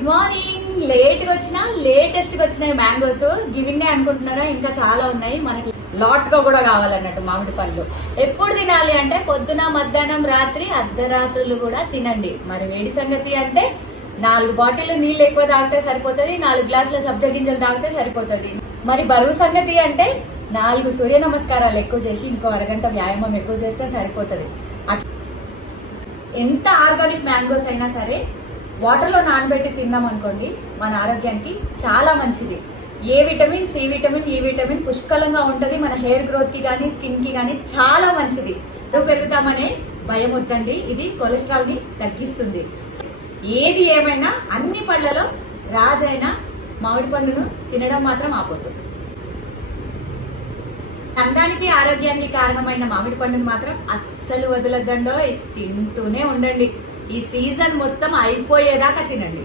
Good morning. Late గా వచ్చినా latest గా వచ్చినాయి మ్యాంగోస్. గివింగ్ అనుకుంటున్నారా? ఇంకా చాలా ఉన్నాయి. మనకి లాట్ గా కూడా కావాలన్నట్టు మామిడి పళ్ళు. ఎప్పుడు తినాలి అంటే పొద్దున, మధ్యాహ్నం, రాత్రి, అర్ధరాత్రులు కూడా తినండి. మరి వేడి సంగతి అంటే 4 బాటిల్ నీళ్ళు ఎక్కువ తాగితే సరిపోతుంది, 4 గ్లాసుల సబ్జా గింజలు తాగితే సరిపోతుంది. మరి బరువు సంగతి అంటే 4 సూర్య నమస్కారాలు ఎక్కువ చేసి ఇంకో అరగంట వ్యాయామం ఎక్కువ చేస్తే సరిపోతుంది. ఎంత ఆర్గానిక్ మ్యాంగోస్ అయినా సరే వాటర్ లో నానబెట్టి తిన్నాం అనుకోండి, మన ఆరోగ్యానికి చాలా మంచిది. ఏ విటమిన్, సి విటమిన్, ఈ విటమిన్ పుష్కలంగా ఉంటది. మన హెయిర్ గ్రోత్ కి గానీ, స్కిన్ కి గానీ చాలా మంచిది. పెరుగుతామనే భయం వద్దండి, ఇది కొలెస్ట్రాల్ ని తగ్గిస్తుంది. ఏది ఏమైనా అన్ని పళ్ళలో రాజైన మామిడి పండును తినడం మాత్రం ఆపొద్దు. అందానికి, ఆరోగ్యానికి కారణమైన మామిడి పండును మాత్రం అస్సలు వదలొద్దండో, తింటూనే ఉండండి. ఈ సీజన్ మొత్తం అయిపోయేదాకా తినండి.